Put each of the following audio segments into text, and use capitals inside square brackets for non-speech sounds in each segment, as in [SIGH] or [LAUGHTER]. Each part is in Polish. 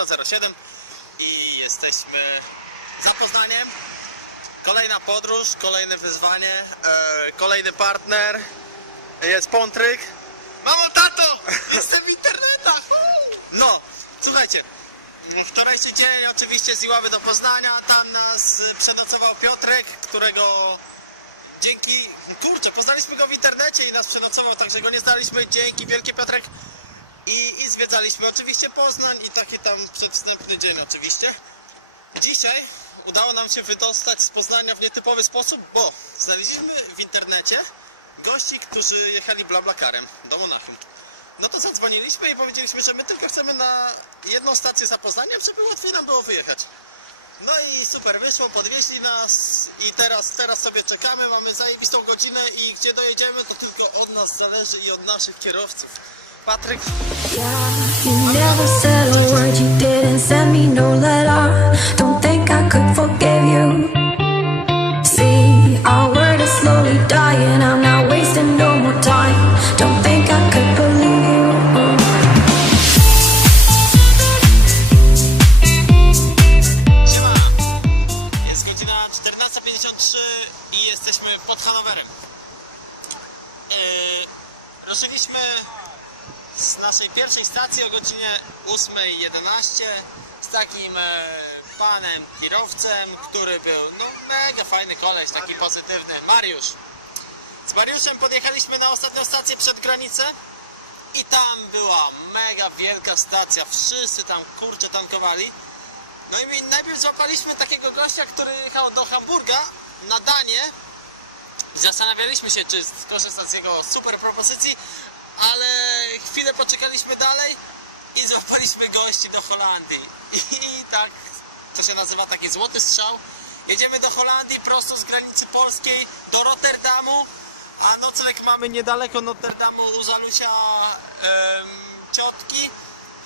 godzina 7.07 i jesteśmy za Poznaniem. Kolejna podróż, kolejne wyzwanie, e, kolejny partner. Jest Pątryk. Mamo, tato! [LAUGHS] Jestem w internetach! No, słuchajcie. Wczorajszy dzień oczywiście z Iławy do Poznania. Tam nas przenocował Piotrek, którego dzięki... Kurczę, poznaliśmy go w internecie i nas przenocował, także go nie znaliśmy. Dzięki wielkie Piotrek. I, I zwiedzaliśmy oczywiście Poznań i taki tam przedwstępny dzień oczywiście. Dzisiaj udało nam się wydostać z Poznania w nietypowy sposób, bo znaleźliśmy w internecie gości, którzy jechali blablakarem do Monachium. No to zadzwoniliśmy i powiedzieliśmy, że my tylko chcemy na jedną stację za Poznaniem, żeby łatwiej nam było wyjechać. No i super wyszło, podwieźli nas i teraz, teraz sobie czekamy, mamy zajebistą godzinę i gdzie dojedziemy to tylko od nas zależy i od naszych kierowców. Patryk, Yeah, you never said a word, you didn't send me letter. Don't think I could forgive you. See, our word is slowly dying. I'm not wasting more time. Don't think I could believe you. siema! Jest godzina 14.53 i jesteśmy pod Hanowerem. Yy, ruszyliśmy z naszej pierwszej stacji o godzinie 8.11 z takim e, panem kierowcem, który był no mega fajny koleś, taki pozytywny, Mariusz. Z Mariuszem podjechaliśmy na ostatnią stację przed granicę i tam była mega wielka stacja, wszyscy tam kurczę tankowali. No i najpierw złapaliśmy takiego gościa, który jechał do Hamburga na Danię. Zastanawialiśmy się, czy skorzystać z jego super propozycji, ale chwilę poczekaliśmy dalej i złapaliśmy gości do Holandii. [LAUGHS] I tak, to się nazywa taki złoty strzał. Jedziemy do Holandii prosto z granicy polskiej do Rotterdamu, a nocleg mamy niedaleko Rotterdamu u Zalusia em, ciotki.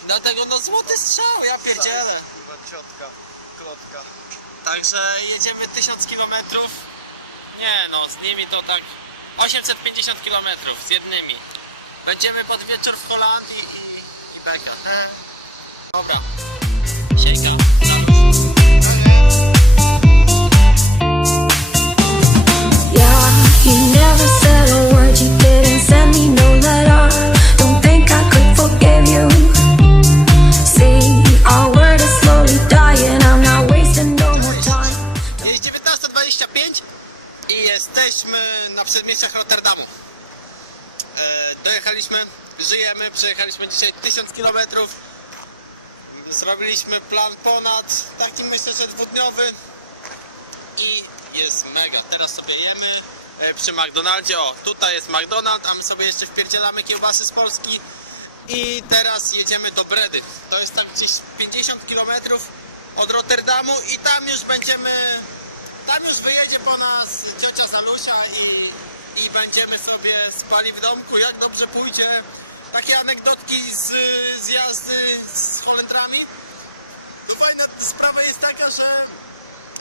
Dlatego no złoty strzał, ja pierdzielę. Kurwa, ciotka, klotka. Także jedziemy 1000 km. Nie no, z nimi to tak 850 km z jednymi. Będziemy pod wieczór w Holandii i, i beka. Dobra. Dojechaliśmy, żyjemy, przejechaliśmy dzisiaj 1000 km. Zrobiliśmy plan ponad, taki myślę, że dwudniowy. I jest mega. Teraz sobie jemy e, przy McDonaldzie. O, tutaj jest McDonald, a my sobie jeszcze wpierdzielamy kiełbasy z Polski. I teraz jedziemy do Bredy. To jest tak gdzieś 50 km od Rotterdamu i tam już będziemy, tam już wyjedzie po nas ciocia Zalusia i, i będziemy sobie spali w domku, jak dobrze pójdzie. Takie anegdotki z, z jazdy z Holendrami. No fajna sprawa jest taka, że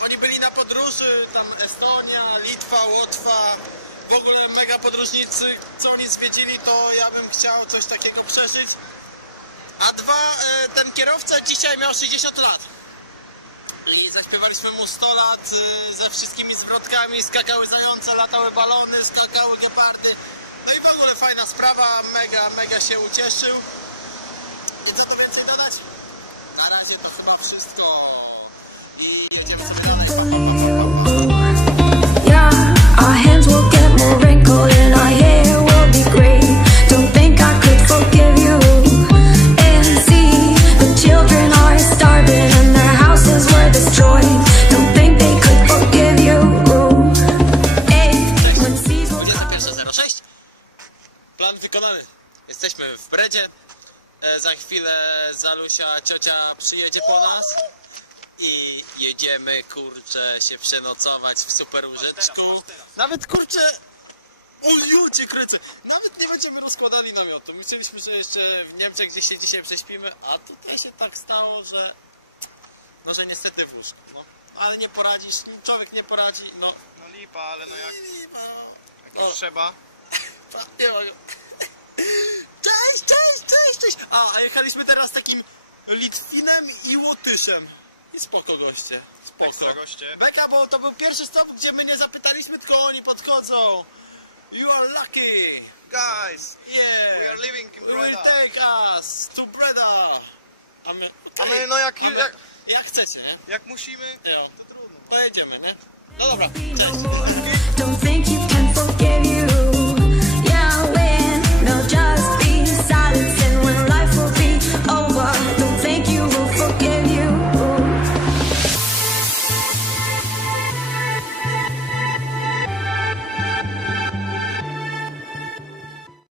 oni byli na podróży, tam Estonia, Litwa, Łotwa, w ogóle mega podróżnicy, co oni zwiedzili, to ja bym chciał coś takiego przeżyć. A dwa, e, ten kierowca dzisiaj miał 60 lat. I zaśpiewaliśmy mu 100 lat e, ze wszystkimi zwrotkami, skakały zające, latały balony, skakały gepardy. No i w ogóle fajna sprawa, mega, mega się ucieszył. I co tu więcej dodać? Na razie to chyba wszystko. Jesteśmy w Bredzie. E, Za chwilę Zalusia ciocia przyjedzie po nas. I jedziemy kurczę się przenocować w super łóżeczku. Nawet kurczę o ludzie krycy! Nawet nie będziemy rozkładali namiotu. Myśleliśmy, że jeszcze w Niemczech gdzieś się dzisiaj prześpimy, a tutaj się tak stało, że no że niestety w łóżku. No. Ale nie poradzisz, człowiek nie poradzi, no. No lipa, ale no jak, jak O. już trzeba. [LAUGHS] Nie mogę. Cześć, cześć, cześć, cześć! A, jechaliśmy teraz takim Litwinem i Łotyszem. I spoko goście. Spoko. Ekstra goście. Beka, bo to był pierwszy stop, gdzie my nie zapytaliśmy, tylko oni podchodzą. You are lucky. Guys, Yeah. we are living in You will Breda. take us to Breda. A my, A my, no jak, my, jak, jak chcecie, nie? jak musimy, Jo. to trudno. Pojedziemy, nie? No dobra, no cześć.